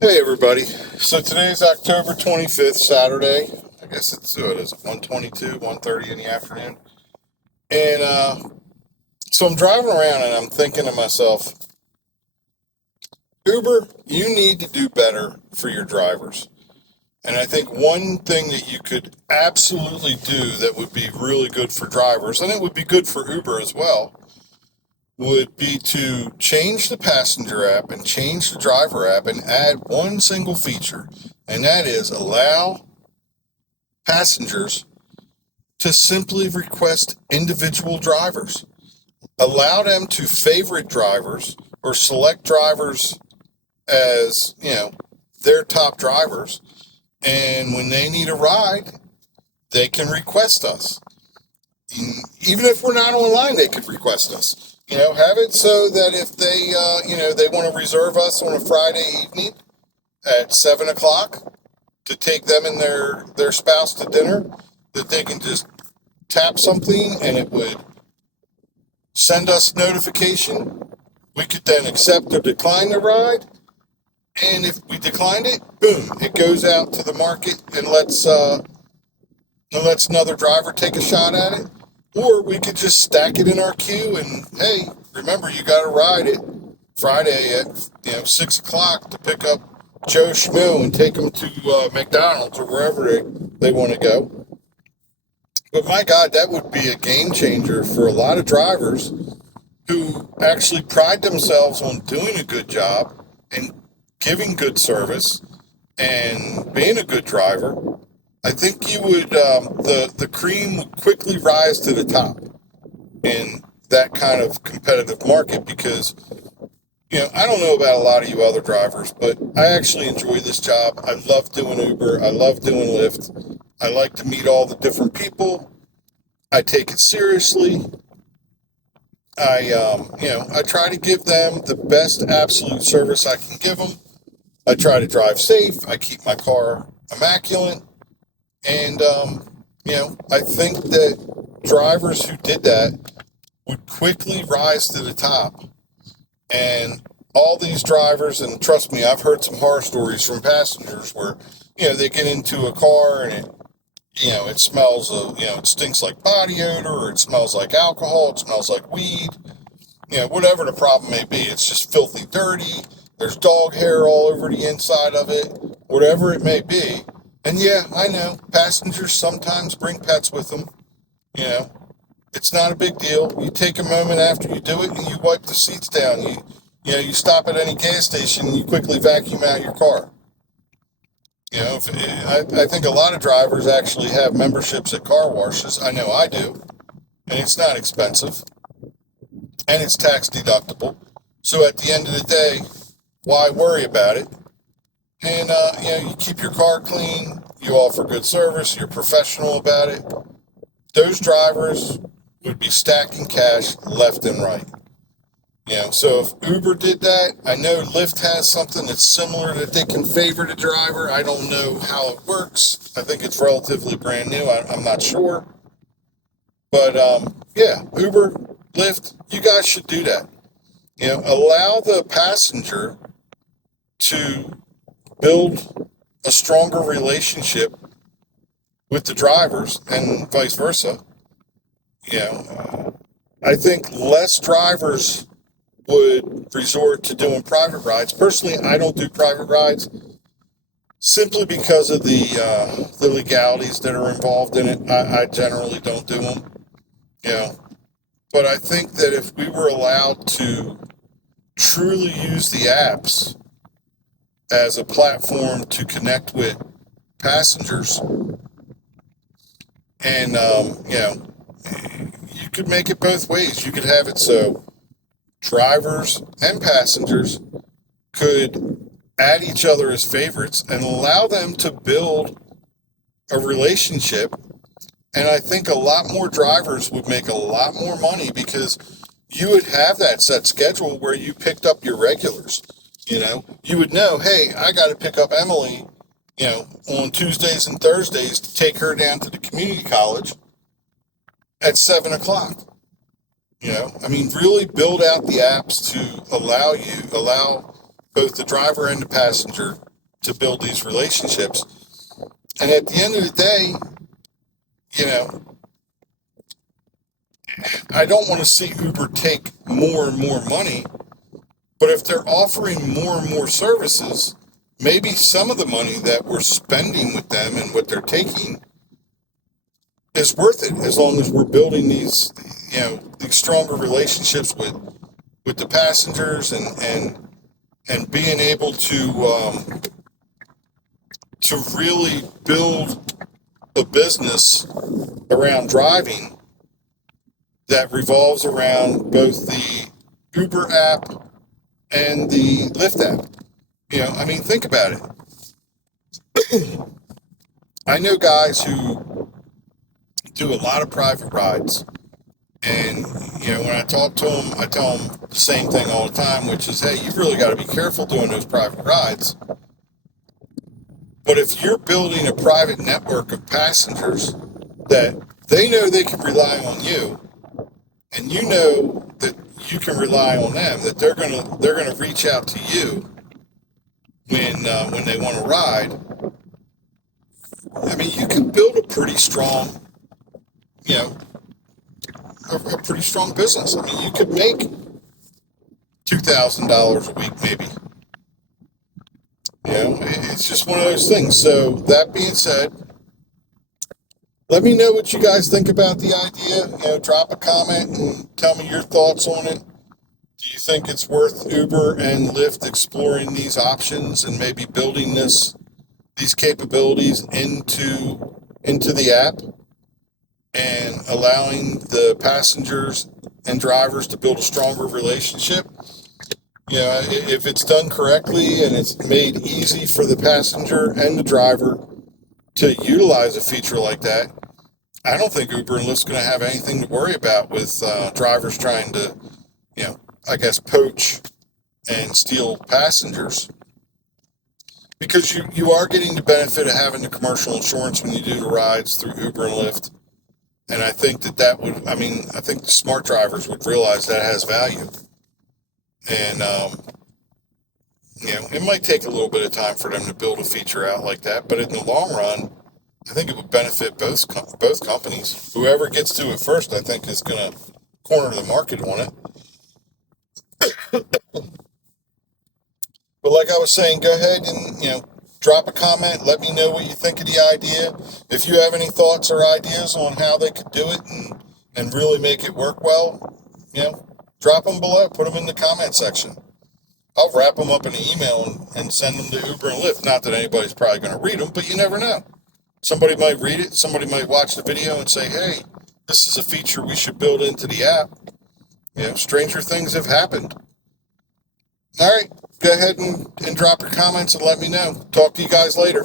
Hey everybody. So today's October 25th, Saturday. I guess it is 1:22, 1:30 in the afternoon. And so I'm driving around and I'm thinking to myself, Uber, you need to do better for your drivers. And I think one thing that you could absolutely do that would be really good for drivers, and it would be good for Uber as well, would be to change the passenger app and change the driver app and add one single feature, and that is allow passengers to simply request individual drivers. Allow them to favorite drivers or select drivers as, their top drivers. And when they need a ride, they can request us. Even if we're not online, they could request us. Have it so that if they want to reserve us on a Friday evening at 7 o'clock to take them and their spouse to dinner, that they can just tap something and it would send us notification. We could then accept or decline the ride. And if we declined it, boom, it goes out to the market and lets another driver take a shot at it. Or we could just stack it in our queue and, hey, remember you got a ride at Friday at 6 o'clock to pick up Joe Schmo and take them to McDonald's or wherever they want to go. But my God, that would be a game changer for a lot of drivers who actually pride themselves on doing a good job and giving good service and being a good driver. I think you would the cream would quickly rise to the top in that kind of competitive market because I don't know about a lot of you other drivers, but I actually enjoy this job. I love doing Uber. I love doing Lyft. I like to meet all the different people. I take it seriously. I try to give them the best absolute service I can give them. I try to drive safe. I keep my car immaculate. And, I think that drivers who did that would quickly rise to the top. And all these drivers, and trust me, I've heard some horror stories from passengers where, they get into a car and it smells it stinks like body odor, or it smells like alcohol, it smells like weed, whatever the problem may be. It's just filthy dirty. There's dog hair all over the inside of it, whatever it may be. And yeah, I know passengers sometimes bring pets with them. You know, it's not a big deal. You take a moment after you do it and you wipe the seats down. You stop at any gas station and you quickly vacuum out your car. I think a lot of drivers actually have memberships at car washes. I know I do. And it's not expensive. And it's tax deductible. So at the end of the day, why worry about it? And, you keep your car clean. You offer good service. You're professional about it. Those drivers would be stacking cash left and right. So if Uber did that, I know Lyft has something that's similar that they can favor the driver. I don't know how it works. I think it's relatively brand new. I'm not sure. But yeah, Uber, Lyft, you guys should do that. Allow the passenger to build a stronger relationship with the drivers and vice versa. I think less drivers would resort to doing private rides. Personally, I don't do private rides simply because of the legalities that are involved in it. I generally don't do them. You know, but I think that if we were allowed to truly use the apps as a platform to connect with passengers, and you could make it both ways. You could have it so drivers and passengers could add each other as favorites and allow them to build a relationship. And I think a lot more drivers would make a lot more money because you would have that set schedule where you picked up your regulars. You would know, hey, I got to pick up Emily, on Tuesdays and Thursdays to take her down to the community college at 7 o'clock. Really build out the apps to allow both the driver and the passenger to build these relationships. And at the end of the day, you know, I don't want to see Uber take more and more money, but if they're offering more and more services, maybe some of the money that we're spending with them and what they're taking is worth it, as long as we're building these stronger relationships with the passengers, and being able to really build a business around driving that revolves around both the Uber app and the Lyft app. I mean, think about it. I know guys who do a lot of private rides, and when I talk to them, I tell them the same thing all the time, which is, hey, you've really got to be careful doing those private rides. But if you're building a private network of passengers that they know they can rely on you, and you know that you can rely on them, that they're gonna reach out to you when they want to ride. I mean, you can build a pretty strong, you know, a pretty strong business. I mean, you could make $2,000 a week, maybe. It's just one of those things. So that being said, let me know what you guys think about the idea. Drop a comment and tell me your thoughts on it. Do you think it's worth Uber and Lyft exploring these options and maybe building these capabilities into the app and allowing the passengers and drivers to build a stronger relationship? If it's done correctly and it's made easy for the passenger and the driver to utilize a feature like that, I don't think Uber and Lyft's going to have anything to worry about with drivers trying to, I guess, poach and steal passengers. Because you are getting the benefit of having the commercial insurance when you do the rides through Uber and Lyft. And I think I think the smart drivers would realize that has value. And, it might take a little bit of time for them to build a feature out like that, but in the long run, I think it would benefit both companies. Whoever gets to it first, I think, is going to corner the market on it. But like I was saying, go ahead and, drop a comment. Let me know what you think of the idea. If you have any thoughts or ideas on how they could do it and really make it work well, drop them below. Put them in the comment section. I'll wrap them up in an email and send them to Uber and Lyft. Not that anybody's probably going to read them, but you never know. Somebody might read it. Somebody might watch the video and say, hey, this is a feature we should build into the app. Stranger things have happened. All right, go ahead and drop your comments and let me know. Talk to you guys later.